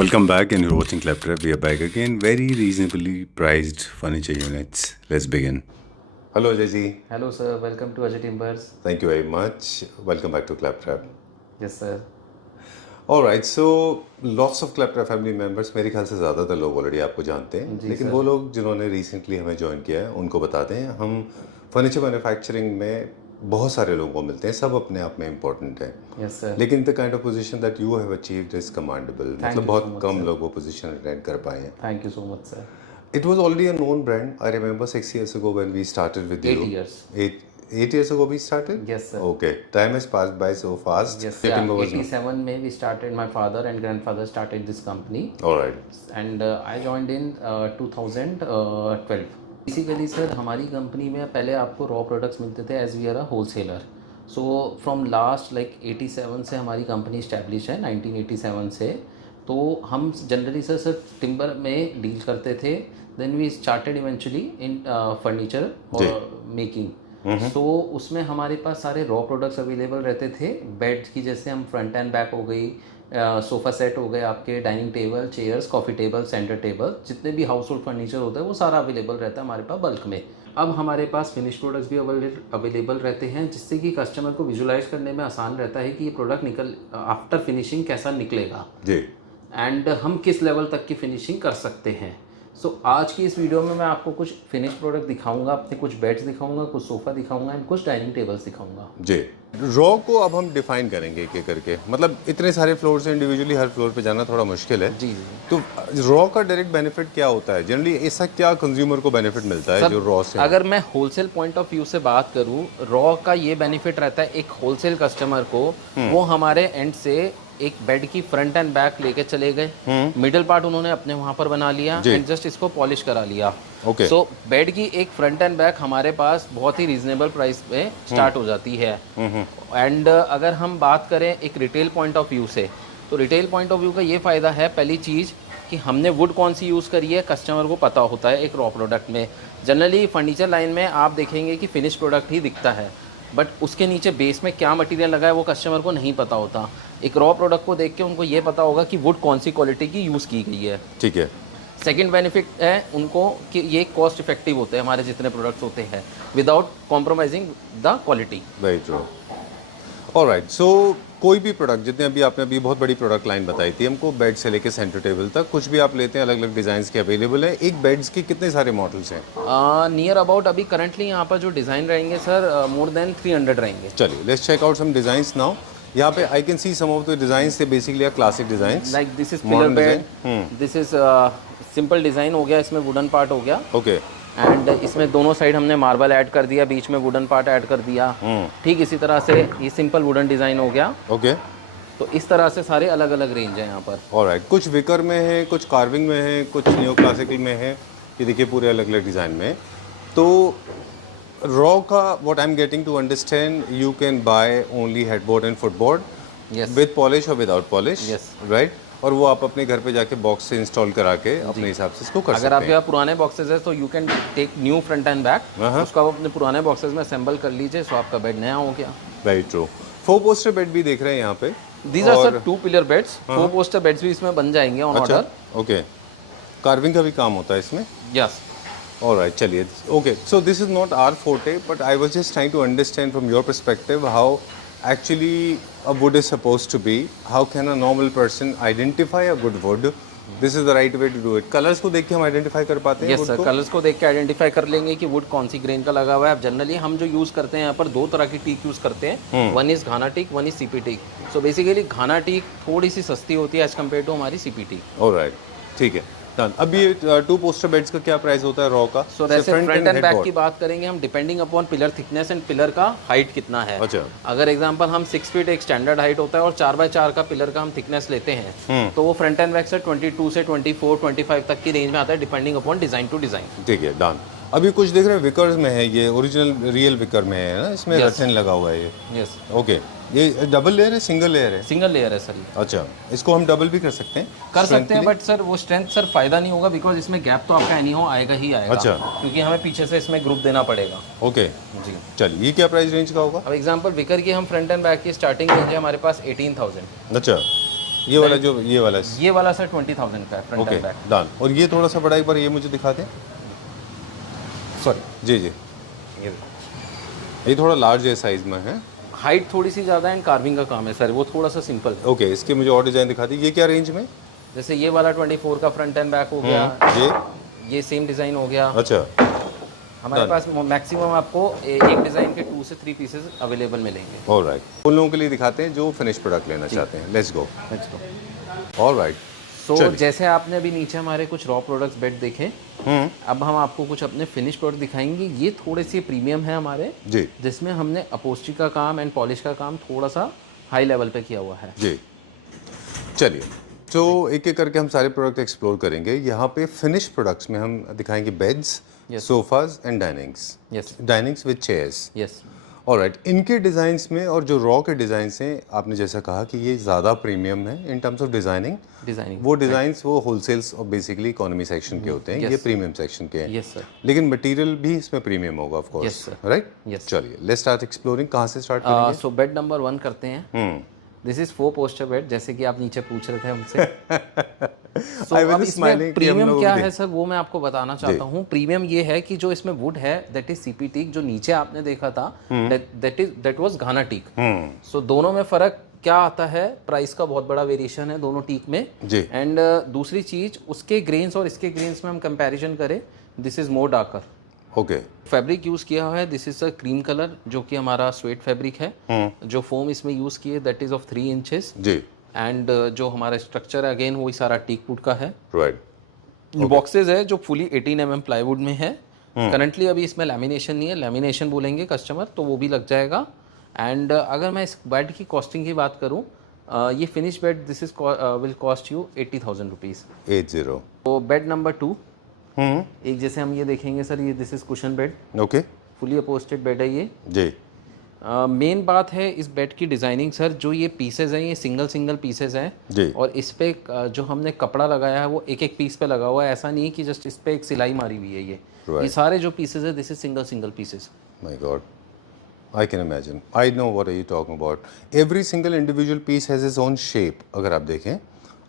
Welcome back, and you're watching Claptrap. We are back again. Very reasonably priced furniture units. Let's begin. Hello, Jay. Hello sir, welcome to Ajay Timbers. Thank you very much. Welcome back to Claptrap. Yes sir. All right, so lots of Claptrap family members, मेरे ख्याल से ज़्यादातर लोग already आपको जानते हैं, लेकिन वो लोग जिन्होंने रिसेंटली हमें ज्वाइन किया है उनको बताते हैं हम फर्नीचर मैन्युफैक्चरिंग में बहुत सारे लोगों को मिलते हैं, सब अपने आप में इम्पोर्टेंट है, Yes sir. लेकिन the kind of position that you have achieved is commendable. मतलब बहुत कम लोग वो पोजीशन अटेंड कर पाए हैं. Thank you so much sir. It was already a known brand. I remember 6 years ago when we started with you. 8 years. 8 years ago we started? Yes sir. Okay. Time has passed by so fast. Yes Your yeah, timber was 87 May we started, my father and grandfather started this company All right. and I joined in 2012. Basically sir हमारी company में पहले आपको raw products मिलते थे as we are a wholesaler. So from last like 87 से हमारी company establish है, 1987 से. तो हम जनरली सर टिम्बर में डील करते थे. Then we started eventually in furniture और मेकिंग. सो उसमें हमारे पास सारे रॉ प्रोडक्ट्स अवेलेबल रहते थे. बेड की जैसे हम फ्रंट एंड बैक हो गई, सोफ़ा सेट हो गए, आपके dining table, chairs, coffee table, centre table, जितने भी हाउस होल्ड फर्नीचर होता है वो सारा अवेलेबल रहता है हमारे पास बल्क में. अब हमारे पास फिनिश प्रोडक्ट्स भी अवेलेबल रहते हैं, जिससे कि कस्टमर को विजुलाइज करने में आसान रहता है कि ये प्रोडक्ट आफ्टर फिनिशिंग कैसा निकलेगा जी. एंड हम किस लेवल तक की फिनिशिंग कर सकते हैं. सो आज की इस वीडियो में मैं आपको कुछ फिनिश प्रोडक्ट दिखाऊंगा, अपने कुछ बेड्स दिखाऊंगा, कुछ सोफ़ा दिखाऊंगा एंड कुछ डाइनिंग टेबल्स दिखाऊंगा. जी. रॉ को अब हम डिफाइन करेंगे एक एक करके. मतलब इतने सारे फ्लोर से इंडिविजुअली हर फ्लोर पे जाना थोड़ा मुश्किल है. जी. तो रॉ का डायरेक्ट बेनिफिट क्या होता है जनरली? ऐसा क्या कंज्यूमर को बेनिफिट मिलता है जो रॉ से? अगर मैं होलसेल पॉइंट ऑफ व्यू से बात करूं, रॉ का ये बेनिफिट रहता है एक होलसेल कस्टमर को, वो हमारे एंड से एक बेड की फ्रंट एंड बैक लेके चले गए, मिडिल पार्ट उन्होंने अपने वहां पर बना लिया एंड जस्ट इसको पॉलिश करा लिया. ओके. सो बेड की एक फ्रंट एंड बैक हमारे पास बहुत ही रीजनेबल प्राइस पे स्टार्ट हो जाती है. एंड अगर हम बात करें एक रिटेल पॉइंट ऑफ व्यू से, तो रिटेल पॉइंट ऑफ व्यू का ये फ़ायदा है, पहली चीज़ कि हमने वुड कौन सी यूज़ करी है कस्टमर को पता होता है. एक रॉ प्रोडक्ट में जनरली फर्नीचर लाइन में आप देखेंगे कि फिनिश प्रोडक्ट ही दिखता है, बट उसके नीचे बेस में क्या मटेरियल लगा है वो कस्टमर को नहीं पता होता. एक रॉ प्रोडक्ट को देख के उनको ये पता होगा कि वुड कौन सी क्वालिटी की यूज़ की गई है. ठीक है. सेकंड बेनिफिट है उनको कि ये कॉस्ट इफेक्टिव होते हैं हमारे जितने प्रोडक्ट्स होते हैं without compromising the quality. Very true. All right. So कोई भी प्रोडक्ट, जितने अभी आपने बहुत बड़ी प्रोडक्ट लाइन बताई थी हमको, बेड से लेके सेंटर टेबल तक कुछ भी आप लेते हैं, अलग अलग डिज़ाइंस के अवेलेबल है. एक बेड्स के कितने सारे मॉडल्स हैं? नियर अबाउट अभी करंटली यहाँ पर जो डिज़ाइन रहेंगे सर मोर देन 300 रहेंगे. चलिए let's check out some designs now. यहाँ पे I can see some of the designs, they basically are classic designs. Like this is pillar bed, this is simple design हो गया, इसमें wooden part हो गया. Okay. And इसमें दोनों side हमने मार्बल ऐड कर दिया, बीच में वुडन पार्ट ऐड कर दिया. ठीक इसी तरह से ये सिंपल वुडन डिज़ाइन हो गया. ओके. तो इस तरह से सारे अलग अलग रेंज है यहाँ पर. ऑलराइट. कुछ विकर में है, कुछ कार्विंग में है, कुछ न्यू क्लासिकल में है. ये देखिए पूरे अलग अलग डिज़ाइन में. तो रॉ का what I am getting to understand, you can buy only headboard and footboard with polish और विदाउट पॉलिश. राइट. और वो आप अपने घर पे जाके बॉक्स से इंस्टॉल करा के अपने हिसाब से इसको कर सकते हैं. अगर आपके पास पुराने बॉक्सेस है तो you can take new front and back, उसको आप अपने पुराने बॉक्सेस में असेंबल कर लीजिए, सो आपका बेड नया हो गया. Very true. 4 पोस्टर बेड भी देख रहे हैं यहाँ पे. These are sir 2 pillar beds. 4 poster beds भी इसमें बन जाएंगे ऑन ऑर्डर. ओके. कार्विंग का भी काम होता है इसमें. यस. ऑलराइट. चलिए. Okay. So this is not our forte, but I was just trying to understand from your perspective how actually a wood is supposed to be. How can a normal person identify a good wood? This is the right way to do it. Colours को देख के हम identify कर पाते हैं. Yes sir, colours को देख के आइडेंटिफाई कर लेंगे कि वुड कौन सी ग्रेन का लगा हुआ है. जनरली हम जो यूज़ करते हैं यहाँ पर 2 तरह की टीक यूज़ करते हैं. One is Ghana teak, one is CP teak. So basically Ghana teak थोड़ी सी सस्ती होती है एज कम्पेयर टू हमारी सीपी टीक. ऑलराइट. ठीक है. अब ये 2 पोस्टर बेड्स का क्या प्राइस होता है रॉ का? सो वैसे फ्रंट एंड बैक की बात करेंगे हम depending upon pillar thickness and pillar का हाइट कितना है. अच्छा. अगर एग्जांपल हम 6 फीट एक स्टैंडर्ड हाइट होता है और 4x4 का पिलर का हम थिकनेस लेते हैं, तो वो फ्रंट एंड बैक से 22 से 24, 25 तक की रेंज में आता है depending upon design to design. ठीक है. डन. अभी कुछ देख रहे हैं विकर्स में है, ये ओरिजिनल रियल विकर में है ना, इसमें रसन लगा हुआ है ये. यस. ओके. ये डबल लेयर है, सिंगल लेयर है? सिंगल लेयर है सर. अच्छा. इसको हम डबल भी कर सकते हैं? कर सकते हैं, बट सर वो स्ट्रेंथ सर फायदा नहीं होगा बिकॉज इसमें गैप तो आपका एनी हो आएगा ही आएगा. अच्छा. क्योंकि हमें पीछे से इसमें ग्रुप देना पड़ेगा. ओके. जी. चलिए. ये क्या प्राइस रेंज का होगा? अब एग्जांपल विकर की हम फ्रंट एंड बैक की स्टार्टिंग रेंज है हमारे पास 18,000. अच्छा. ये वाला जो ये वाला है, ये वाला सर 20,000 का है front okay and back. Done. और ये थोड़ा सा बड़ा, एक बार ये मुझे दिखा दें। सॉरी, जी जी, ये थोड़ा लार्ज है साइज में है। हाइट थोड़ी सी ज़्यादा एंड कार्विंग का काम है सर, वो थोड़ा सा सिंपल है। ओके, इसके मुझे और डिज़ाइन दिखा दी। ये क्या रेंज में? जैसे ये वाला 24 का फ्रंट एंड बैक हो गया, ये सेम डिज़ाइन हो गया। अच्छा, हमारे पास मैक्सिमम आपको एक डिज़ाइन के 2 से 3 पीसेस अवेलेबल मिलेंगे। ऑलराइट। उन लोगों के लिए दिखाते हैं जो फिनिश प्रोडक्ट लेना चाहते हैं। Let's go. ऑलराइट। सो जैसे आपने अभी नीचे हमारे कुछ रॉ प्रोडक्ट्स बेड देखे, अब हम आपको कुछ अपने फिनिश प्रोडक्ट दिखाएंगे। ये थोड़े से प्रीमियम है हमारे जी जिसमें हमने अपहोस्ट्री का काम एंड पॉलिश का काम थोड़ा सा हाई लेवल पे किया हुआ है। जी, चलिए तो एक एक करके हम सारे प्रोडक्ट एक्सप्लोर करेंगे। यहाँ पे फिनिश प्रोडक्ट्स में हम दिखाएंगे beds, sofas and डाइनिंग्स। Yes डाइनिंग्स with chairs. Yes. Alright. इनके डिज़ाइंस में और जो रॉ के डिज़ाइंस हैं, आपने जैसा कहा कि ये ज़्यादा प्रीमियम है इन टर्म्स ऑफ डिज़ाइनिंग। वो डिज़ाइंस वो होलसेल्स और बेसिकली इकोनॉमी सेक्शन के होते हैं, ये प्रीमियम सेक्शन के हैं। Yes sir. लेकिन मटेरियल भी इसमें प्रीमियम होगा of course. Yes, sir. Right. Yes. चलिए लेट्स स्टार्ट एक्सप्लोरिंग। कहाँ से स्टार्ट करेंगे? सो बेड नंबर 1 करते हैं। दिस इज 4 पोस्टर बेड, जैसे कि आप नीचे पूछ रहे थे हमसे। So, I was अब just इसमें smiling कि हम प्रीमियम लोग क्या भी- है सर, वो मैं आपको बताना चाहता हूँ। प्रीमियम ये है कि जो इसमें वुड है दैट इज सीपी टीक, जो नीचे आपने देखा था दैट वाज घाना टीक। सो दोनों में फर्क क्या आता है, प्राइस का बहुत बड़ा वेरिएशन है दोनों टीक में जी। एंड दूसरी चीज, उसके ग्रेन्स और इसके ग्रेन्स में हम कंपैरिजन करें, this is more darker. Okay. Fabric use किया हुआ है, this is a cream colour जो कि हमारा स्वेट फैब्रिक है। जो फोम इसमें यूज किए दैट इज ऑफ 3 इंचेस जी। एंड जो हमारा स्ट्रक्चर है अगेन वही सारा टीक वुड का है। राइट। बॉक्सेस है जो फुली 18 mm प्लाईवुड में है। करंटली अभी इसमें लैमिनेशन नहीं है, लैमिनेशन बोलेंगे कस्टमर तो वो भी लग जाएगा। एंड अगर मैं इस बेड की कॉस्टिंग की बात करूँ, ये finish bed this is will cost you 80,000 rupees. 80। तो बेड नंबर 2, एक जैसे हम ये देखेंगे सर, ये this is cushion bed, okay. Fully upholstered bed है ये। जी। मेन बात है इस बेड की डिज़ाइनिंग सर, जो ये पीसेज हैं ये सिंगल पीसेज हैं जी। और इस पे जो हमने कपड़ा लगाया है वो एक एक पीस पे लगा हुआ है। ऐसा नहीं है कि जस्ट इस पे एक सिलाई मारी हुई है। ये सारे जो पीसेज है this is single pieces. My God, I can imagine. I know what are you talking about. Every single individual piece has its own shape. अगर आप देखें,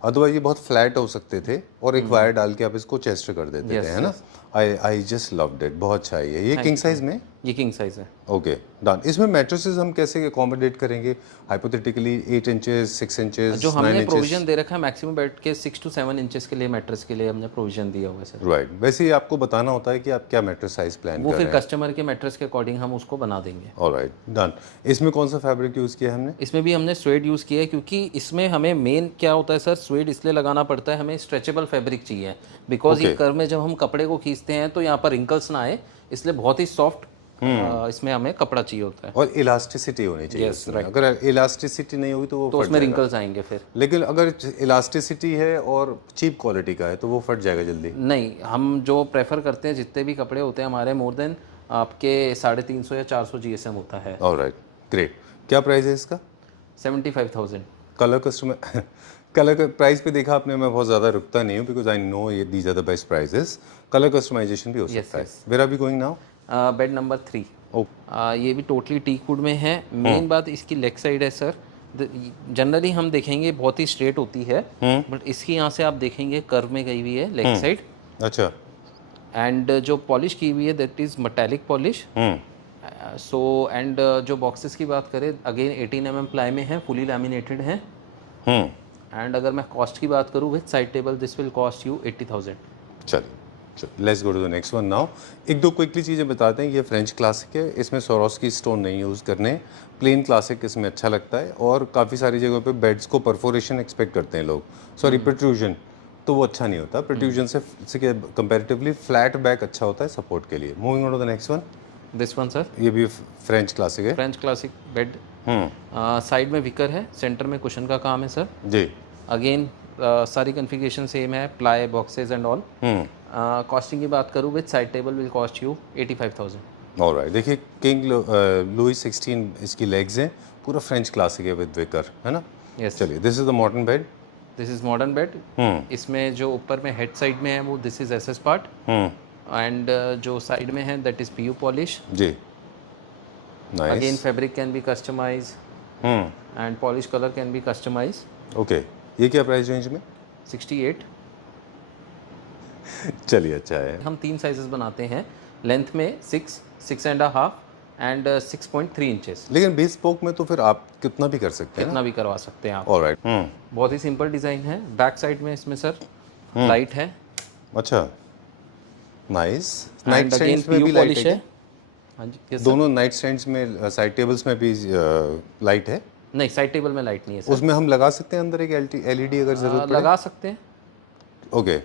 अदरवाइज ये बहुत फ्लैट हो सकते थे और एक वायर डाल के आप इसको चेस्ट कर देते थे, है ना? I just loved it. बहुत अच्छा है ये किंग साइज में? ये किंग साइज है। Okay done. इसमें मैट्रेसेस हम कैसे अकोमोडेट करेंगे हाइपोथेटिकली? 8 इंचेस, 6 इंचेस, जो 9 हमने इंचेस? प्रोविजन दे रखा है मैक्सिमम बेड के 6 to 7 इंचेस के लिए, मैट्रेस के लिए हमने प्रोविजन दिया हुआ है सर। राइट। वैसे ही आपको बताना होता है कि आप क्या मैट्रेस साइज प्लान वो कर फिर रहे हैं। कस्टमर के मैट्रेस के अकॉर्डिंग हम उसको बना देंगे। Alright done. इसमें कौन सा फैब्रिक यूज़ किया है हमने? इसमें भी हमने स्वेड यूज़ किया है क्योंकि इसमें हमें मेन क्या होता है सर, स्वेड इसलिए लगाना पड़ता है, हमें स्ट्रेचेबल फैब्रिक चाहिए बिकॉज ये कर्व में जब हम कपड़े को खींचते हैं तो यहाँ पर रिंकल्स ना आए, इसलिए बहुत ही सॉफ्ट इसमें हमें कपड़ा चाहिए होता है। और इलास्टिसिटी होनी चाहिए Yes, उसमें। right. अगर इलास्टिसिटी नहीं होगी तो वो तो फट उसमें जाएगा। रिंकल्स आएंगे फिर। लेकिन अगर इलास्टिसिटी है और चीप क्वालिटी का है तो वो फट जाएगा जल्दी। नहीं, हम जो प्रेफर करते हैं जितने भी कपड़े होते हैं हमारे, मोर देन आपके 350 या 400 GSM होता है। Alright great. क्या प्राइस है इसका? 75,000। कलर कस्टमर कलर का प्राइस पे देखा आपने, मैं बहुत ज़्यादा रुकता नहीं हूँ बिकॉज आई नो ये these are the best prices. Colour customisation भी हो सकता है। Where are we going now? Bed number 3। ओ ये भी टोटली टीक वुड में है। मेन बात इसकी लेग साइड है सर, जनरली हम देखेंगे बहुत ही स्ट्रेट होती है बट इसकी यहाँ से आप देखेंगे कर्व में गई हुई है लेग साइड। अच्छा। एंड जो पॉलिश की हुई है that is metallic polish. So and जो बॉक्सेस की बात करें अगेन 18 mm प्लाई में है, फुली लैमिनेटेड है। एंड अगर मैं कॉस्ट की बात करूँ with side table this will cost you 80,000। चलिए let's go to the next one now. एक दो क्विकली चीज़ें बताते हैं। ये फ्रेंच क्लासिक है, इसमें सोरोस्की स्टोन नहीं यूज़ करने, प्लेन क्लासिक इसमें अच्छा लगता है। और काफ़ी सारी जगहों पे बेड्स को परफोरेशन एक्सपेक्ट करते हैं लोग, सॉरी प्रोट्रूजन, तो वो अच्छा नहीं होता। प्रोट्रूजन से कंपैरेटिवली फ्लैट बैक अच्छा होता है सपोर्ट के लिए। Moving on to the next one. This one sir, ये भी फ्रेंच क्लासिक है। French classic bed. साइड में विकर है, सेंटर में कुशन का काम है सर। जी। अगेन सारी कॉन्फ़िगरेशन सेम है, ply, boxes and all. Costing की बात करूँ with side table will cost you 85,000। Alright. देखिए किंग लुई 16 इसकी लेग्स हैं, पूरा फ्रेंच क्लासिक है विद विकर, है ना? यस। चलिए this is the modern bed. This is modern bed. इसमें जो ऊपर में हेड साइड में है वो this is SS part and जो साइड में है दैट इज पीयू पॉलिश। जी। Again nice. Fabric can be customise and polish colour can be customise. Okay. ये क्या प्राइस रेंज में? 68। चलिए अच्छा है। हम 3 साइजेस बनाते हैं, लेंथ में 6, 6.5 एंड 6.3 इंचेस। लेकिन बेस्पोक में तो फिर आप कितना भी कर सकते हैं ना? कितना भी करवा सकते हैं आप। ऑलराइट। बहुत ही सिंपल डिज़ाइन है। बैक साइड में इसमें सर लाइट है अच्छा, nice. Night and again stands में पीयू भी लाइट पॉलिश है है। क्या? हाँ जी, यस सर। दोनों नाइट स्टैंड्स में, साइड टेबल्स में भी लाइट है? नहीं, साइड टेबल में लाइट नहीं है सर। उसमें हम लगा सकते हैं अंदर एक एलईडी अगर ज़रूरत पड़े? लगा सकते हैं। ओके।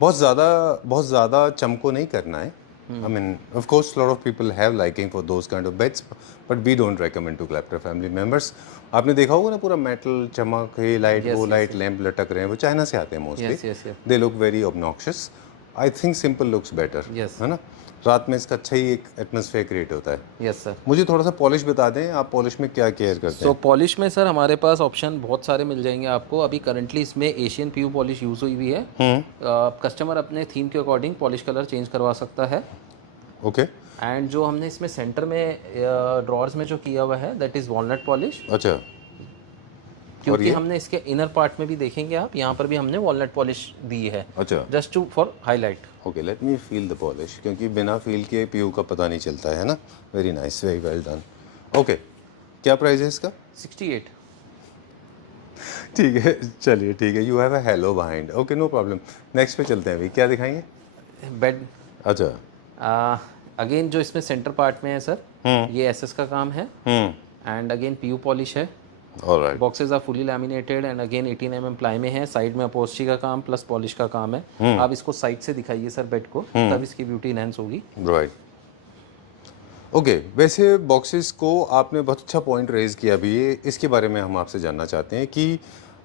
बहुत ज़्यादा चमको नहीं करना है। I mean of course lot of people have liking for those kind of beds, but we don't recommend to क्लैप्टर फैमिली मेंबर्स। आपने देखा होगा ना, पूरा मेटल चमक, ये लाइट वो लाइट लैंप लटक रहे हैं, वो चाइना से आते हैं mostly. Yes yes yes. They look very obnoxious. I think simple looks better, Yes. है ना? रात में इसका अच्छा ही एक एटमॉस्फेयर क्रिएट होता है। Yes sir. मुझे थोड़ा सा पॉलिश बता दें, आप पॉलिश में क्या केयर करते सो हैं? पॉलिश में सर हमारे पास ऑप्शन बहुत सारे मिल जाएंगे आपको। अभी करंटली इसमें एशियन पीयू पॉलिश यूज़ हुई हुई है। कस्टमर अपने थीम के अकॉर्डिंग पॉलिश कलर चेंज करवा सकता है। ओके। एंड जो हमने इसमें सेंटर में ड्रॉर्स में जो किया हुआ है दैट इज़ वॉलनट पॉलिश, अच्छा, क्योंकि हमने इसके इनर पार्ट में भी देखेंगे आप, यहाँ पर भी हमने वॉलनट पॉलिश दी है अच्छा। Just to for highlight. Okay, let me feel the polish, क्योंकि बिना फील के पीयू का पता नहीं चलता है ना? Very nice, very well done. Okay, क्या प्राइस है इसका? 68। ठीक है, चलिए ठीक है। You have a halo behind. Okay, no problem. Next पे चलते हैं अभी, क्या दिखाएंगे? बेड। अच्छा। अगेन जो इसमें सेंटर पार्ट में है सर, ये एसएस का काम है एंड अगेन पीयू पॉलिश है। Alright. Boxes are fully laminated and again 18 mm ply में है। साइड में अपोस्ट्री का काम प्लस पॉलिश का काम है। आप इसको साइड से दिखाइए सर बेड को, तब इसकी ब्यूटी एनहांस होगी। राइट। ओके, वैसे बॉक्सेस को आपने बहुत अच्छा पॉइंट रेज किया अभी। ये इसके बारे में हम आपसे जानना चाहते हैं कि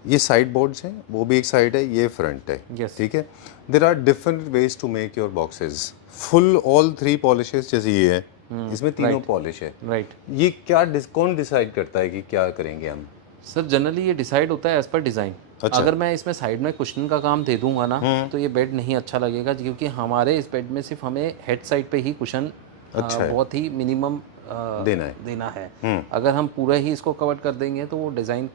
ये साइड बोर्ड्स हैं, वो भी एक साइड है, ये फ्रंट है। Yes. ठीक है। There are different ways to make your boxes. Full all 3 polishes जैसे ये है, इसमें तीनों पॉलिश है। राइट। ये क्या कौन डिसाइड करता है कि क्या करेंगे हम? सर जनरली ये डिसाइड होता है एज पर डिज़ाइन। अच्छा। अगर मैं इसमें साइड में कुशन का काम दे दूंगा ना तो ये बेड नहीं अच्छा लगेगा, क्योंकि हमारे इस बेड में सिर्फ हमें हेड साइड पे ही कुशन बहुत ही मिनिमम देना है। अगर हम पूरा ही इसको कवर कर देंगे तो वो डिज़ाइन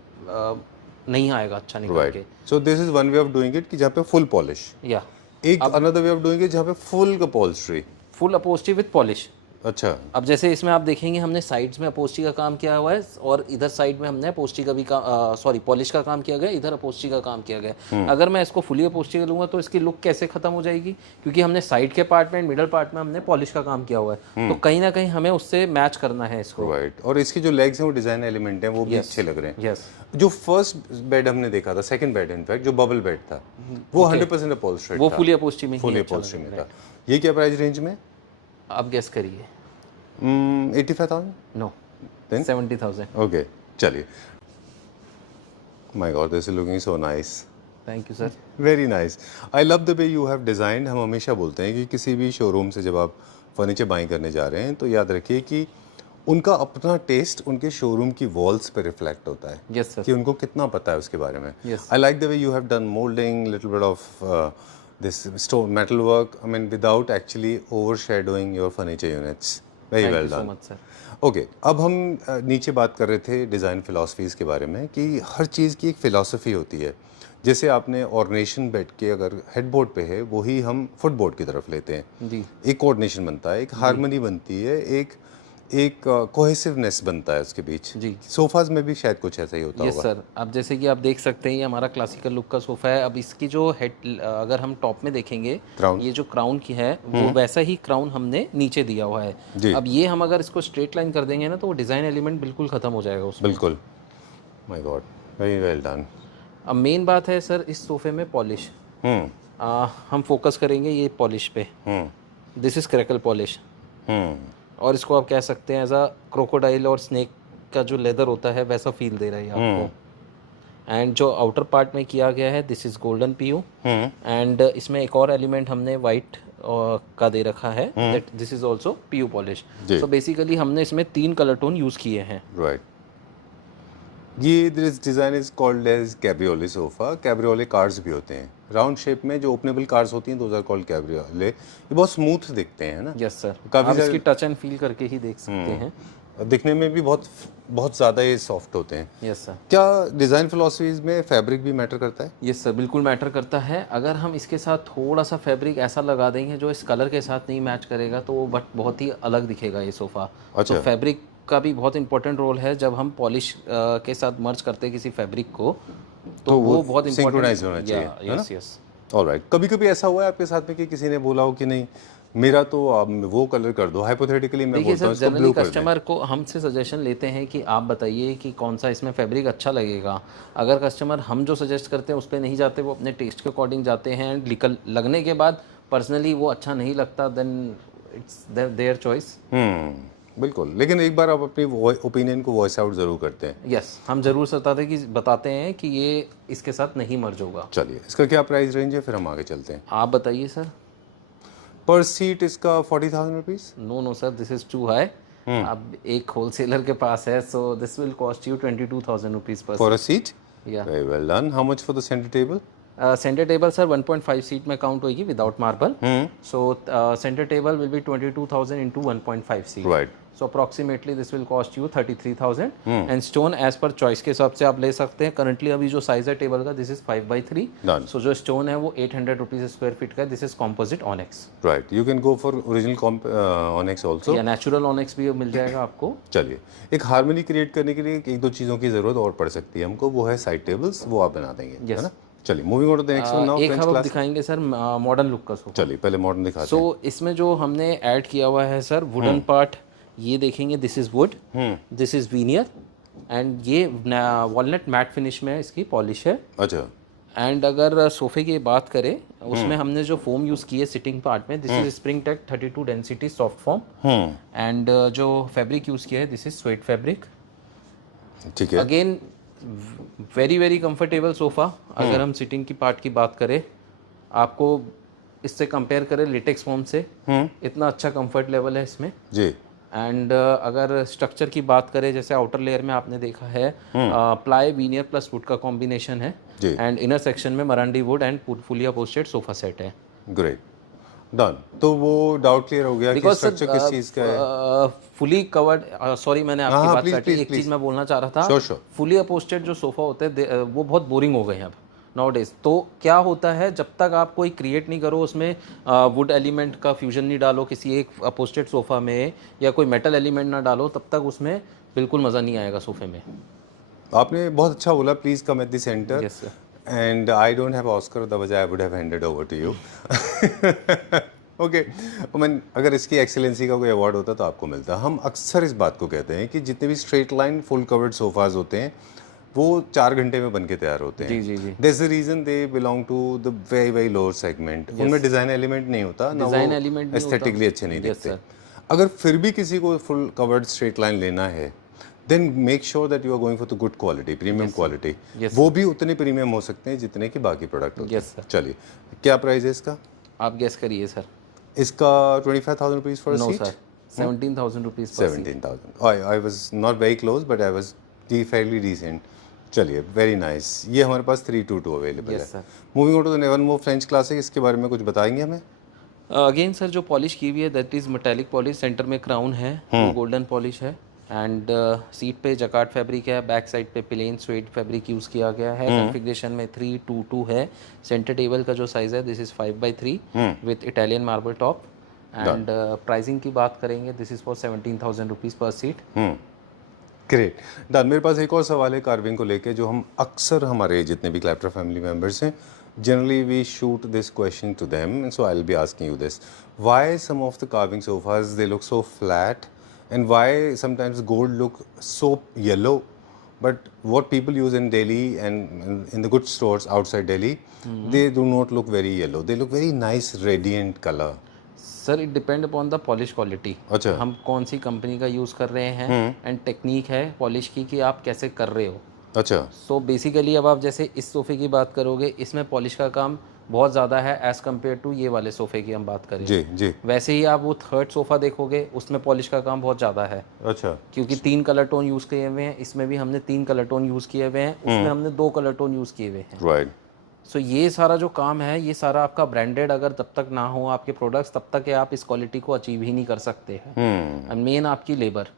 नहीं आएगा अच्छा निकल के। सो this is one way of doing it कि जहाँ पे फुल पॉलिश। या एक another way of doing it जहाँ पे full upholstery. Full अपोस्ट्री with polish. अच्छा। अब जैसे इसमें आप देखेंगे हमने साइड्स में अपोस्ट्री का काम किया हुआ है और इधर साइड में हमने अपोस्ट्री का भी पॉलिश का काम किया गया, इधर अपोस्ट्री का काम किया गया। अगर मैं इसको फुली अपोस्ट्री का लूंगा तो इसकी लुक कैसे खत्म हो जाएगी, क्योंकि हमने साइड के पार्ट में मिडल पार्ट में हमने पॉलिश का काम किया हुआ है। तो कहीं ना कहीं हमें उससे मैच करना है इसको। राइट। और इसके जो लेग्स हैं वो डिजाइन एलिमेंट हैं, वो भी अच्छे लग रहे हैं। यस। जो फर्स्ट बेड हमने देखा था, सेकंड बेड इनफैक्ट जो बबल बेड था, वो 100% अपॉल्स्ट्री वो फुली अपोस्ट्री में फुली अपॉल्स्ट्री में था। ये क्या प्राइस रेंज में? आप गेस करिए। 85,000? No, Then? 70,000। ओके, चलिए। My God, this is looking so nice. Thank you sir. Very nice. I love the way you have designed. हम हमेशा बोलते हैं कि किसी भी शोरूम से जब आप फर्नीचर बाइंग करने जा रहे हैं तो याद रखिए कि उनका अपना टेस्ट उनके शोरूम की वॉल्स पे रिफ्लेक्ट होता है। Yes sir. कि उनको कितना पता है उसके बारे में। Yes. I like the way you have done moulding, little bit of this stone metal work, I mean without actually overshadowing your furniture units. Very well done. Thank you so much sir. Okay, अब हम नीचे बात कर रहे थे design philosophies के बारे में कि हर चीज़ की एक फ़िलासफ़ी होती है। जैसे आपने ऑर्डिनेशन बेड के अगर हेडबोर्ड पे है, वही हम फुटबोर्ड की तरफ लेते हैं। जी। एक कोऑर्डिनेशन बनता है, एक हार्मनी बनती है, एक कोहेसिवनेस बनता है उसके बीच। जी। सोफ़ाज़ में भी शायद कुछ ऐसा ही होता यस होगा। सर। अब जैसे कि आप देख सकते हैं ये हमारा क्लासिकल लुक का सोफ़ा है। अब इसकी जो हेड अगर हम टॉप में देखेंगे, Crown। ये जो क्राउन की है वो वैसा ही क्राउन हमने नीचे दिया हुआ है। जी। अब ये हम अगर इसको स्ट्रेट लाइन कर देंगे ना तो वो डिज़ाइन एलिमेंट बिल्कुल ख़त्म हो जाएगा उसमें। बिल्कुल। My God, very well done. अब मेन बात है सर इस सोफ़े में पॉलिश। हम फोकस करेंगे ये पॉलिश पे। This is crackle polish. और इसको आप कह सकते हैं एज अ क्रोकोडाइल और स्नेक का जो लेदर होता है वैसा फील दे रहा है आपको। एंड जो आउटर पार्ट में किया गया है this is golden PU. And इसमें एक और एलिमेंट हमने वाइट का दे रखा है, that this is also PU polish. So basically हमने इसमें 3 कलर टोन यूज़ किए हैं। राइट। ये this design is called as cabriole sofa. Cabriole cars भी होते हैं राउंड शेप में, जो ओपनेबल कार्स होती हैं, दोज आर कॉल्ड कैब्रियोले। ये बहुत स्मूथ दिखते हैं ना? Yes sir. काफी आप इसकी टच एंड फील करके ही देख सकते हैं। दिखने में भी बहुत बहुत ज़्यादा ये सॉफ्ट होते हैं। Yes sir. क्या डिज़ाइन फिलॉसफीज में फैब्रिक भी मैटर करता है? यस सर, बिल्कुल मैटर करता है। अगर हम इसके साथ थोड़ा सा फैब्रिक ऐसा लगा देंगे जो इस कलर के साथ नहीं मैच करेगा तो वो बट बहुत ही अलग दिखेगा ये सोफ़ा। अच्छा। तो फैब्रिक का भी बहुत इंपॉर्टेंट रोल है। जब हम पॉलिश के साथ मर्ज करते हैं किसी फैब्रिक को तो वो बहुत सिंक्रोनाइज होना इंपॉर्टेंट। चाहिए, है ना? Yes yes. ऑलराइट। कभी कभी ऐसा हुआ है आपके साथ में कि किसी ने बोला हो कि नहीं मेरा तो आप वो कलर कर दो, हाइपोथेटिकली मैं देखिए बोलता सर, हूँ इसको जनरली ब्लू कर दें। कस्टमर को हमसे सजेशन लेते हैं कि आप बताइए कि कौन सा इसमें फैब्रिक अच्छा लगेगा। अगर कस्टमर हम जो सजेस्ट करते हैं उस पर नहीं जाते, वो अपने टेस्ट के अकॉर्डिंग जाते हैं एंड निकल लगने के बाद पर्सनली वो अच्छा नहीं लगता, देन इट्स देयर चॉइस। बिल्कुल, लेकिन एक बार आप अपनी ओपिनियन को वॉइस आउट ज़रूर करते हैं। यस, हम ज़रूर बताते हैं कि ये इसके साथ नहीं मर्ज होगा। चलिए, इसका क्या प्राइस रेंज है, फिर हम आगे चलते हैं। आप बताइए सर। पर सीट इसका 40,000 rupees. No sir, this is too high. अब एक होलसेलर के पास है, so this will cost you 22,000 rupees पर फॉर अ सीट? या very well done. How much for the centre table? Centre table sir 1.5 seat में count होगी without marble. So centre table will be 22,000 into 1.5 seat. Right. So approximately this will cost you 33,000 and stone edge पर choice के हिसाब से आप ले सकते हैं। करंटली अभी जो साइज है टेबल का दिस इज 5x3। Done. सो जो स्टोन है वो 800 रुपीज स्क्वायर फीट का है। This is composite onyx. Right, you can go for original onyx also. या नेचुरल ऑनेक्स भी मिल जाएगा आपको। चलिए, एक हार्मनी क्रिएट करने के लिए एक दो चीज़ों की ज़रूरत और पड़ सकती है हमको, वो है साइड टेबल्स, वो आप बना देंगे, है ना? चलिए, moving on to the next one now, एक फ्रेंच हम अब क्लास। दिखाएंगे सर मॉडर्न लुक का सोफा। चलिए, पहले मॉडर्न दिखाते हैं। सो इसमें जो हमने ऐड किया हुआ है सर वुडन पार्ट, ये देखेंगे this is would, this is veneer and ये वॉलनट मैट फिनिश में इसकी पॉलिश है। अच्छा। एंड अगर सोफे की बात करें उसमें हमने जो फोम यूज़ की है सिटिंग पार्ट में, this is spring tech 32 density soft foam. And जो फैब्रिक यूज़ किया है दिस इज स्वेट फैब्रिक। ठीक है। Again very very comfortable sofa. अगर हम सिटिंग की पार्ट की बात करें, आपको इससे कंपेयर करें लेटेक्स फोम से, इतना अच्छा कंफर्ट लेवल है इसमें जी। एंड अगर स्ट्रक्चर की बात करें, जैसे आउटर लेयर में आपने देखा है प्लाई वीनियर प्लस वुड का कॉम्बिनेशन है एंड इनर सेक्शन में meranti wood and fully upholstered sofa set है। Great, done. तो वो डाउट क्लियर हो गया कि स्ट्रक्चर किस चीज़ का है। फुली कवर्ड, सॉरी मैंने आपकी बात काटी। एक चीज़ मैं बोलना चाह रहा था, Sure. फुली अपोस्टेड जो सोफ़ा होते हैं वो बहुत बोरिंग हो गए हैं अब नाउडेज। तो क्या होता है, जब तक आप कोई क्रिएट नहीं करो उसमें वुड एलिमेंट का फ्यूजन नहीं डालो किसी एक अपोस्टेड सोफ़ा में, या कोई मेटल एलिमेंट ना डालो, तब तक उसमें बिल्कुल मज़ा नहीं आएगा सोफ़े में। आपने बहुत अच्छा बोला, please come at the centre. Yes sir. And I don't have Oscar, the वजह I would have handed over to you. Okay, मैं अगर इसकी एक्सीलेंसी का कोई अवार्ड होता तो आपको मिलता। हम अक्सर इस बात को कहते हैं कि जितने भी straight line full covered sofas होते हैं वो 4 घंटे में बन के तैयार होते हैं। जी। That's the reason they belong to the very very lower segment. उनमें डिज़ाइन एलिमेंट नहीं होता, ना डिज़ाइन वो एलिमेंट नहीं होता। एस्थेटिकली अच्छे नहीं Yes, दिखते। sir. अगर फिर भी किसी को फुल कवर्ड स्ट्रेट लाइन लेना है, then make sure that you are going for the good quality, premium quality. वो भी उतने प्रीमियम हो सकते हैं जितने कि बाकी प्रोडक्ट होते हैं। Yes, sir. चलिए, क्या प्राइस है इसका? आप गेस करिए सर। इसका 25,000 rupees for no seat. Sir, 17,000 rupees. 17,000। I was not very close but I was fairly decent. चलिए, वेरी नाइस। ये हमारे पास 322 अवेलेबल Yes, है। sir. Moving on to the one more French classic, इसके बारे में कुछ बताएंगे हमें? अगेन सर जो पॉलिश की हुई है that is metallic polish, centre में क्राउन है, वो गोल्डन पॉलिश है एंड सीट पे जकार्ड फैब्रिक है, बैक साइड पे प्लेन स्वेट फैब्रिक यूज़ किया गया है। कॉन्फ़िगरेशन में 322 है। सेंटर टेबल का जो साइज़ है this is 5x3 with Italian marble top and pricing की बात करेंगे this is for 17,000 rupees per seat. Great done. मेरे पास एक और सवाल है कार्विंग को लेके, जो हम अक्सर हमारे जितने भी क्लैप्टर फैमिली मेम्बर्स हैं, generally we shoot this question to them, and so I'll be asking you this: why some of the carving sofas they look so flat, and why sometimes gold look so yellow, but what people use in Delhi and in the good stores outside Delhi, they do not look very yellow, they look very nice radiant color. Sir it depend upon the polish quality. अच्छा। हम कौन सी company का use कर रहे हैं and technique है polish की कि आप कैसे कर रहे हो। अच्छा। सो बेसिकली अब आप जैसे इस सोफ़े की बात करोगे, इसमें पॉलिश का काम बहुत ज़्यादा है एज़ कम्पेयर टू ये वाले सोफ़े की हम बात करें। जी जी। वैसे ही आप वो थर्ड सोफ़ा देखोगे उसमें पॉलिश का काम बहुत ज़्यादा है, अच्छा। क्योंकि 3 कलर टोन यूज़ किए हुए हैं। इसमें भी हमने 3 कलर टोन यूज़ किए हुए हैं, उसमें हमने 2 कलर टोन यूज़ किए हुए हैं। राइट। सो ये सारा जो काम है ये सारा आपका ब्रांडेड अगर तब तक ना हो आपके प्रोडक्ट्स, तब तक आप इस क्वालिटी को अचीव ही नहीं कर सकते हैं। एंड मेन आपकी लेबर।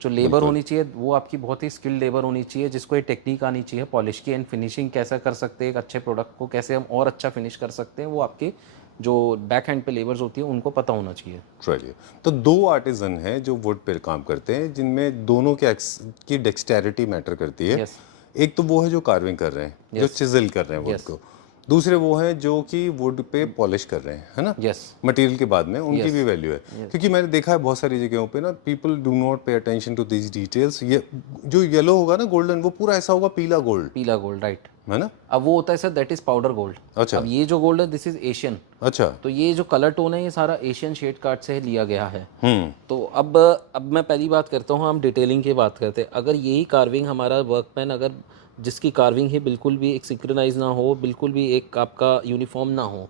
जो लेबर होनी चाहिए वो आपकी बहुत ही स्किल्ड लेबर होनी चाहिए, जिसको ये टेक्निक आनी चाहिए पॉलिश की, एंड फिनिशिंग कैसा कर सकते हैं, एक अच्छे प्रोडक्ट को कैसे हम और अच्छा फिनिश कर सकते हैं, वो आपके जो बैक हैंड पे लेबर्स होती है उनको पता होना चाहिए। चलिए, तो दो आर्टिजन हैं जो वुड पे काम करते हैं, जिनमें दोनों की डेक्सटेरिटी मैटर करती है। Yes. एक तो वो है जो कार्विंग कर रहे हैं, जो चिजल कर रहे हैं वुड Yes. को। दूसरे वो हैं जो कि वुड पे पॉलिश कर रहे हैं, है ना? यस मटेरियल के बाद में उनकी Yes. भी वैल्यू है, क्योंकि मैंने देखा है बहुत सारी जगहों पे ना, people do not pay attention to these details. ये जो येलो होगा ना गोल्डन, वो पूरा ऐसा होगा पीला गोल्ड, पीला गोल्ड, राइट। है ना? अब वो होता है sir, that is powder gold. अच्छा अब ये जो गोल्ड है दिस इज एशियन। अच्छा। तो ये जो कलर टोन है ये सारा एशियन शेड कार्ड से लिया गया है। तो अब मैं पहली बात करता हूँ, हम डिटेलिंग की बात करते हैं। अगर यही कार्विंग हमारा वर्कमैन, अगर जिसकी कार्विंग है बिल्कुल भी एक सिंक्रोनाइज ना हो, बिल्कुल भी एक आपका यूनिफॉर्म ना हो,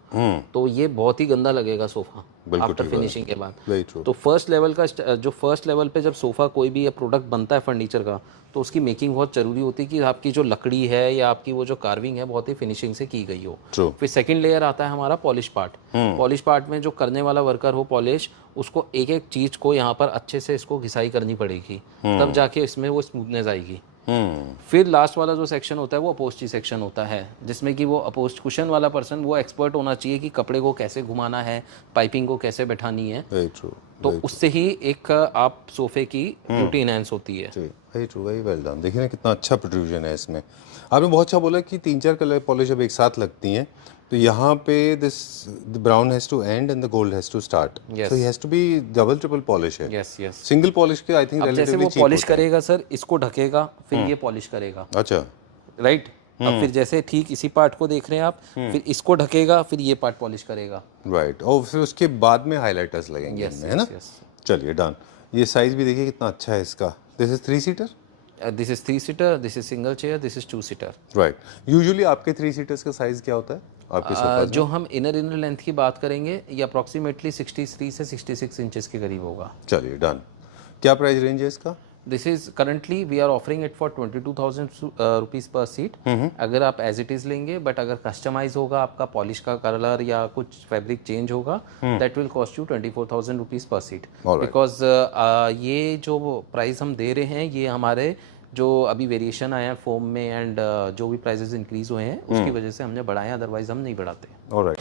तो ये बहुत ही गंदा लगेगा सोफा आफ्टर फिनिशिंग के बाद। Very true. तो फर्स्ट लेवल का जो फर्स्ट लेवल पे जब सोफ़ा कोई भी प्रोडक्ट बनता है फर्नीचर का, तो उसकी मेकिंग बहुत ज़रूरी होती है कि आपकी जो लकड़ी है या आपकी वो जो कार्विंग है बहुत ही फिनिशिंग से की गई हो। True. फिर सेकंड लेयर आता है हमारा पॉलिश पार्ट। पॉलिश पार्ट में जो करने वाला वर्कर हो पॉलिश, उसको एक एक चीज़ को यहाँ पर अच्छे से इसको घिसाई करनी पड़ेगी, तब जाके इसमें वो स्मूथनेस आएगी। फिर लास्ट वाला जो सेक्शन होता है वो अपोस्टी सेक्शन होता है, जिसमें कि वो अपोस्ट कुशन वाला पर्सन वो एक्सपर्ट होना चाहिए कि कपड़े को कैसे घुमाना है, पाइपिंग को कैसे बैठानी है। Very true. तो उससे ही एक आप सोफे की ब्यूटी इनहेंस होती है। Very true, very well done. देखिए ना कितना अच्छा प्रोट्रूजन है इसमें। आपने बहुत अच्छा बोला कि 3-4 कलर पॉलिश जब एक साथ लगती हैं, तो यहाँ पे this the brown has to end and the gold has to start, so he has to be double triple polish है। Yes yes. सिंगल पॉलिश के आई थिंक अब जैसे वो पॉलिश करेगा सर, इसको ढकेगा, फिर ये पॉलिश करेगा, अच्छा राइट। अब फिर जैसे ठीक इसी पार्ट को देख रहे हैं आप, फिर इसको ढकेगा, फिर ये पार्ट पॉलिश करेगा, राइट। और फिर उसके बाद में हाइलाइटर्स लगेंगे यस इनमें, है ना? यस। चलिए डन। ये साइज भी देखिए कितना अच्छा है इसका। This is 3 seater, this is 3 seater, this is single chair, this is 2 seater. Right. Usually आपके 3 सीटर्स का साइज क्या होता है आपके सोफा? जो हम इनर लेंथ की बात करेंगे, ये अप्रॉक्सीमेटली 63 से 66 इंचेस के करीब होगा। चलिए डन। क्या प्राइस रेंज है इसका? This is currently we are offering it for 22,000 rupees per seat, अगर आप एज इट इज़ लेंगे। बट अगर कस्टमाइज होगा, आपका पॉलिश का कलर या कुछ फैब्रिक चेंज होगा, that will cost you 24,000 rupees per seat. Because ये जो प्राइस हम दे रहे हैं, ये हमारे जो अभी वेरिएशन आया है फोम में एंड जो भी प्राइजेस इंक्रीज हुए हैं उसकी वजह से हमने बढ़ाए, अदरवाइज हम नहीं बढ़ाते। ऑलराइट।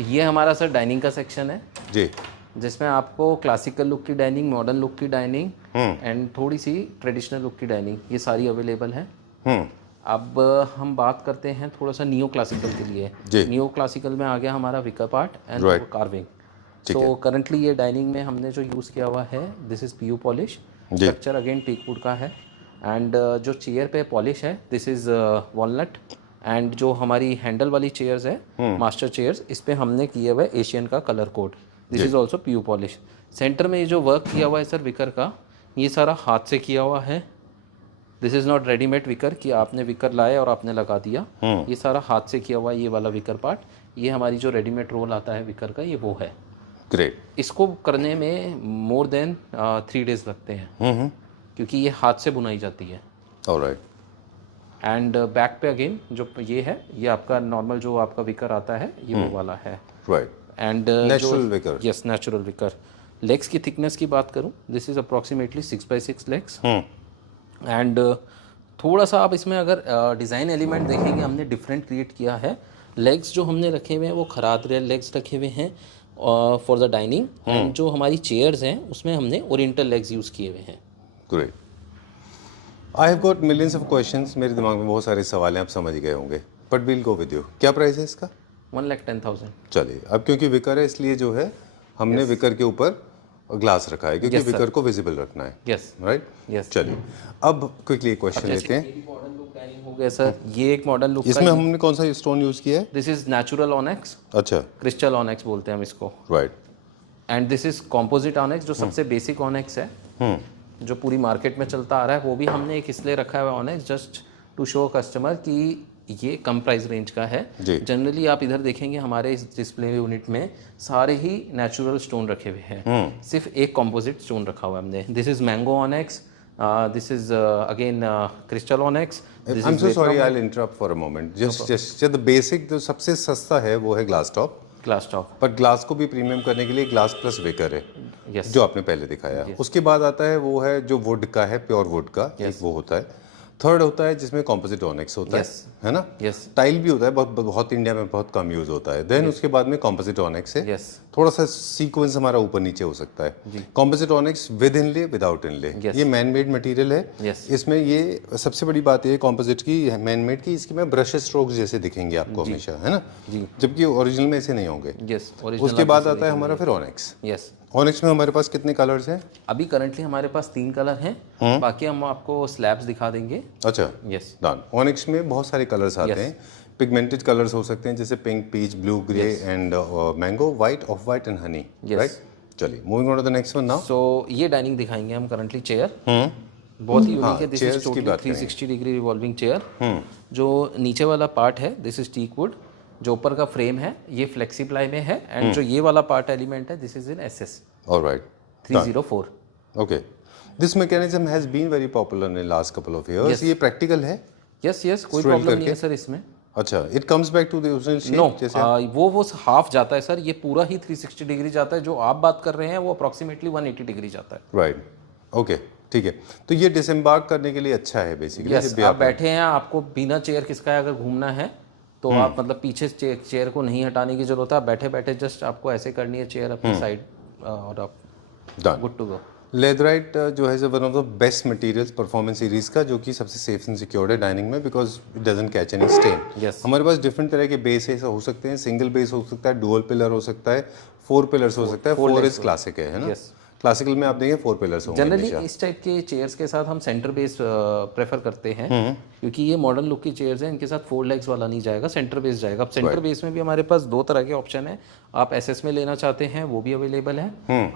ये हमारा सर डाइनिंग का सेक्शन है जी, जिसमें आपको क्लासिकल लुक की डाइनिंग, मॉडर्न लुक की डाइनिंग एंड थोड़ी सी ट्रेडिशनल लुक की डाइनिंग, ये सारी अवेलेबल है। अब हम बात करते हैं थोड़ा सा नियो क्लासिकल के लिए। नियो क्लासिकल में आ गया हमारा wicker part and carving. So currently ये डाइनिंग में हमने जो यूज़ किया हुआ है, this is PU polish, structure again teakwood का है, एंड जो चेयर पे पॉलिश है दिस इज़ वॉलनट, एंड जो हमारी हैंडल वाली चेयर्स है मास्टर चेयर्स, इस पे हमने किए हुए एशियन का colour code, this is also PU polish. Centre में ये जो वर्क किया हुआ है सर विकर का, ये सारा हाथ से किया हुआ है। This is not readymade wicker कि आपने विकर लाए और आपने लगा दिया, ये सारा हाथ से किया हुआ है। ये वाला विकर पार्ट, ये हमारी जो रेडीमेड रोल आता है विकर का, ये वो है। ग्रेट। इसको करने में मोर देन 3 डेज लगते हैं, क्योंकि ये हाथ से बुनाई जाती है। ऑलराइट। एंड बैक पे अगेन जो ये है, ये आपका नॉर्मल जो आपका विकर आता है, ये वो वाला है, right. And natural wicker. Yes, natural wicker. Legs की थिकनेस की बात करूं, this is approximately 6x6 legs, and थोड़ा सा आप इसमें अगर डिज़ाइन एलिमेंट देखेंगे, हमने डिफरेंट क्रिएट किया है। लेग्स जो हमने रखे हुए हैं वो खराद लेग्स रखे हुए हैं फॉर द डाइनिंग, एंड जो हमारी चेयर्स हैं उसमें हमने ओरिएंटल लेग्स यूज़ किए हुए हैं। Great. I have got millions of questions, मेरे दिमाग में बहुत सारे सवाल हैं, आप समझ गए होंगे, but will go with you. क्या प्राइस है इसका? 1,10,000। चलिए, अब क्योंकि विकर है इसलिए जो है हमने विकर के ऊपर ग्लास रखा है, क्योंकि विकर को विजिबल रखना है। Yes right. यस। चलिए, अब क्विकली एक क्वेश्चन लेते हैं। मॉडर्न लुक डाइनिंग हो गया सर, ये एक मॉडर्न लुक इसमें हमने कौन सा स्टोन यूज किया है? दिस इज नेचुरल ऑनेक्स, अच्छा, क्रिस्टल ऑनेक्स बोलते हैं हम इसको, right. And this is composite onyx, जो सबसे बेसिक ऑनेक्स है, जो पूरी मार्केट में चलता आ रहा है। वो भी हमने एक इसलिए रखा है ऑनेक्स, जस्ट टू शो कस्टमर कि ये कम प्राइस रेंज का है। जनरली आप इधर देखेंगे हमारे इस डिस्प्ले यूनिट में सारे ही नेचुरल स्टोन रखे हुए हैं, सिर्फ एक कॉम्पोजिट स्टोन रखा हुआ है हमने। This is mango onyx, this is again crystal onyx. I am so sorry, I will interrupt for a moment. Just the basic जो सबसे सस्ता है वो है ग्लास टॉप। ग्लास टॉप, पर ग्लास को भी प्रीमियम करने के लिए ग्लास प्लस विकर है। Yes. जो आपने पहले दिखाया। उसके बाद आता है वो है जो वुड का है, प्योर वुड का, एक वो होता है। थर्ड होता है जिसमें कॉम्पोजिट ऑनिक्स होता है ना? Yes. टाइल भी होता है, बहुत इंडिया में बहुत कम यूज होता है। देन उसके बाद में कॉम्पोजिट ऑनिक्स है। Yes. थोड़ा सा सीक्वेंस हमारा ऊपर नीचे हो सकता है। Composite onyx with inlay, without inlay, ये मैन मेड मटेरियल है। Yes. इसमें ये सबसे बड़ी बात ये कॉम्पोजिट की, मैन मेड की, इसकी में ब्रश स्ट्रोक्स जैसे दिखेंगे आपको हमेशा, है ना? जबकि ओरिजिनल में ऐसे नहीं होंगे। Yes. उसके बाद आता है हमारा फिर ऑनिक्स। Yes. ऑनिक्स में हमारे पास कितने कलर्स हैं? अभी करंटली हमारे पास 3 कलर हैं, बाकी हम आपको स्लैब्स दिखा देंगे। अच्छा, यस। डन। ऑनिक्स में बहुत सारे कलर्स आते हैं। पिगमेंटेड कलर्स हो सकते हैं जैसे pink, peach, blue, grey and mango, white, off white and honey, right? चलिए, moving on to the next one now. So ये डाइनिंग दिखाएंगे हम करंटली चेयर। बहुत ही यूनिक है। This is totally 360 degree revolving chair. जो नीचे वाला पार्ट है दिस इज टीक वुड, जो ऊपर का फ्रेम है ये फ्लेक्सीप्लाई में है, एंड जो ये वाला पार्ट एलिमेंट है this is in SS alright 304। Okay, this mechanism has been very popular in last couple of years. ये प्रैक्टिकल है? यस, कोई प्रॉब्लम नहीं है सर इसमें। अच्छा, it comes back to the original shape जैसे? वो हाफ जाता है सर, ये पूरा ही 360 डिग्री जाता है। जो आप बात कर रहे हैं वो अप्रोक्सीमेटली 180 डिग्री जाता है। राइट, ओके, ठीक है। तो ये डिसएम्बार्क करने के लिए अच्छा है बेसिकली। यस, आप बैठे हैं, आपको बिना चेयर किसका अगर घूमना है तो आप मतलब पीछे चेयर को नहीं हटाने की जरूरत है। आप बैठे बैठे जस्ट आपको ऐसे करनी है चेयर अपनी साइड, और आप गुड टू गो। लेदराइट जो है one of the best materials performance series का, जो कि सबसे सेफ एंड सिक्योर्ड है डाइनिंग में, because it doesn't catch any stain. हमारे पास डिफरेंट तरह के बेस ऐसा हो सकते हैं। सिंगल बेस हो सकता है, डुअल पिलर हो सकता है, 4 पिलर्स हो सकता है। 4 इज क्लासिक है ना? क्लासिकल में आप देखें 4 पिलर्स होंगे। जनरली इस टाइप के चेयर्स के साथ हम सेंटर बेस प्रेफर करते हैं, क्योंकि ये मॉडर्न लुक की चेयर्स हैं, इनके साथ 4 लेग्स वाला नहीं जाएगा, सेंटर बेस जाएगा। अब सेंटर बेस में भी हमारे पास 2 तरह के ऑप्शन है। आप SS में लेना चाहते हैं वो भी अवेलेबल है,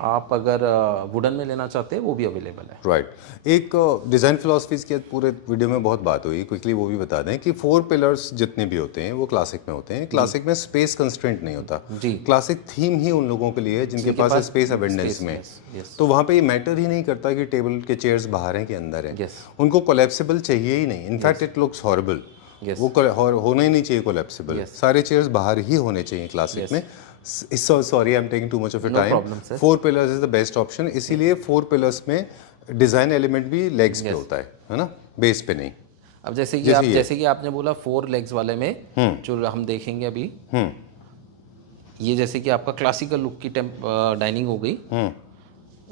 आप अगर वुडन में लेना चाहते हैं वो भी अवेलेबल है। राइट। एक डिज़ाइन फिलोसफीज की पूरे वीडियो में बहुत बात हुई, क्विकली वो भी बता दें कि 4 पिलर्स जितने भी होते हैं वो क्लासिक में होते हैं। क्लासिक में स्पेस कंस्ट्रेंट नहीं होता जी। क्लासिक थीम ही उन लोगों के लिए है जिनके पास स्पेस अबेंडेंस में, तो वहाँ पे ये मैटर ही नहीं करता कि टेबल के चेयर्स बाहर हैं कि अंदर हैं। उनको कोलैप्सिबल चाहिए ही नहीं। In fact it looks horrible. वो होना ही नहीं चाहिए कोलैप्सिबल। सारे चेयर्स बाहर ही होने चाहिए क्लासिक में। Sorry, I am taking too much of your time. 4 pillars is the best option. इसीलिए 4 पिलर्स में डिजाइन एलिमेंट भी लेग्स पे होता है ना, बेस पे नहीं। अब जैसे कि आपने बोला 4 लेग्स वाले में जो हम देखेंगे अभी, ये जैसे कि आपका क्लासिकल लुक की डाइनिंग हो गई,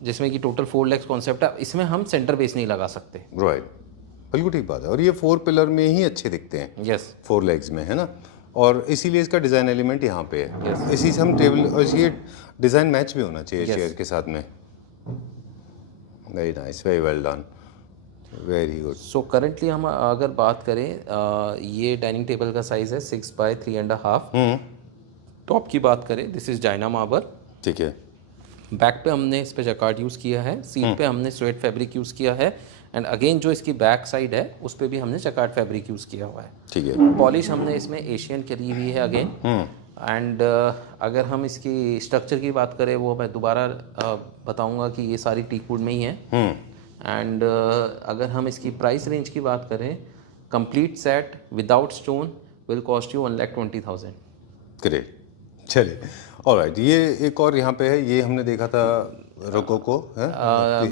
जिसमें कि टोटल 4 लेग्स कॉन्सेप्ट है। इसमें हम सेंटर बेस नहीं लगा सकते। राइट, बिल्कुल ठीक बात है। और ये 4 पिलर में ही अच्छे दिखते हैं। यस, 4 लेग्स में, है ना? और इसीलिए इसका डिज़ाइन एलिमेंट यहाँ पे है। इसी से हम टेबल, और ये डिज़ाइन मैच भी होना चाहिए चेयर के साथ में। Very nice, very well done, very good. So currently हम अगर बात करें, ये डाइनिंग टेबल का साइज़ है 6 by 3.5। टॉप की बात करें, दिस इज़ डायना मार्बर। ठीक है। बैक पे हमने इस पे जैकार्ड यूज़ किया है, सीट पे हमने स्वेट फैब्रिक यूज़ किया है, एंड अगेन जो इसकी बैक साइड है उस पे भी हमने जैकार्ड फैब्रिक यूज़ किया हुआ है। ठीक है। पॉलिश हमने इसमें एशियन करी हुई है अगेन। एंड अगर हम इसकी स्ट्रक्चर की बात करें, वो मैं दोबारा बताऊंगा कि ये सारी टीक वुड में ही है। एंड अगर हम इसकी प्राइस रेंज की बात करें, complete set without stone will cost you 1,20,000। Great, चलिए, ऑलराइट। ये एक और यहाँ पे है, ये हमने देखा था रोकोको है।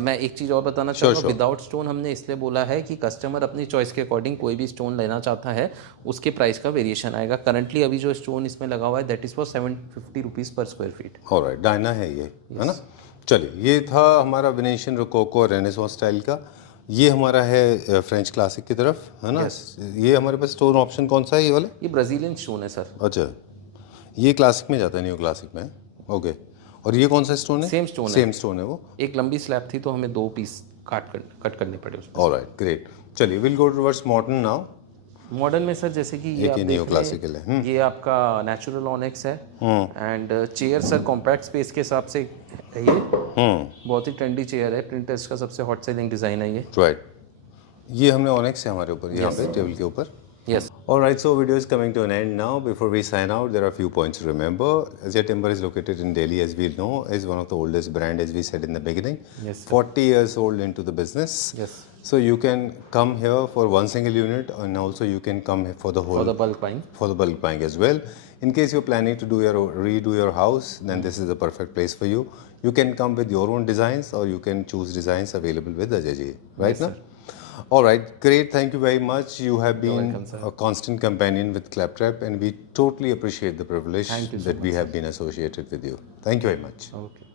मैं एक चीज़ और बताना चाहूँगा, विदाउट स्टोन हमने इसलिए बोला है कि कस्टमर अपनी चॉइस के अकॉर्डिंग कोई भी स्टोन लेना चाहता है, उसके प्राइस का वेरिएशन आएगा। करंटली अभी जो स्टोन इसमें लगा हुआ है दैट इज़ फॉर 750 रुपीज़ पर स्क्वायर फीट। ऑलराइट, डायना है ये, है ना? चलिए, ये था हमारा वेनेशियन रोकोको रेनेसांस स्टाइल का। ये हमारा है फ्रेंच क्लासिक की तरफ, है ना? ये हमारे पास स्टोन ऑप्शन कौन सा है? ये वाले, ये ब्राज़ीलियन स्टोन है सर। अच्छा, ये क्लासिक में जाता है, न्यू क्लासिक में। ओके, और ये कौन सा स्टोन है? सेम स्टोन है। सेम स्टोन है वो। एक लंबी स्लैब थी तो हमें 2 पीस कट करने पड़े उसमें। All right, great. चलिए, will go towards modern now. Modern में सर जैसे कि ये न्यू क्लासिकल है, ये आपका नेचुरल ऑनिक्स है, and chair sir compact space के हिसाब से है ये। बहुत ही ट्रेंडी चेयर है, प्रिंटर्स का सबसे हॉट सेलिंग डिज़ाइन है ये। राइट, ये हमने ऑनिक्स है हमारे ऊपर, यहाँ पे टेबल के ऊपर। Yes. All right, so video is coming to an end now. Before we sign out, there are a few points to remember. Azia Timber is located in Delhi, as we know, is one of the oldest brand, as we said in the beginning. Yes, sir. 40 years old into the business. Yes. So you can come here for one single unit, and also you can come here for the whole For the bulk buying. for the bulk buying as well. In case you're planning to redo your house, then this is the perfect place for you. You can come with your own designs, or you can choose designs available with Ajay ji. Right now. All right, great. Thank you very much. You have been a constant companion with Claptrap, and we totally appreciate the privilege that we have been associated with you. Thank you very much. Okay.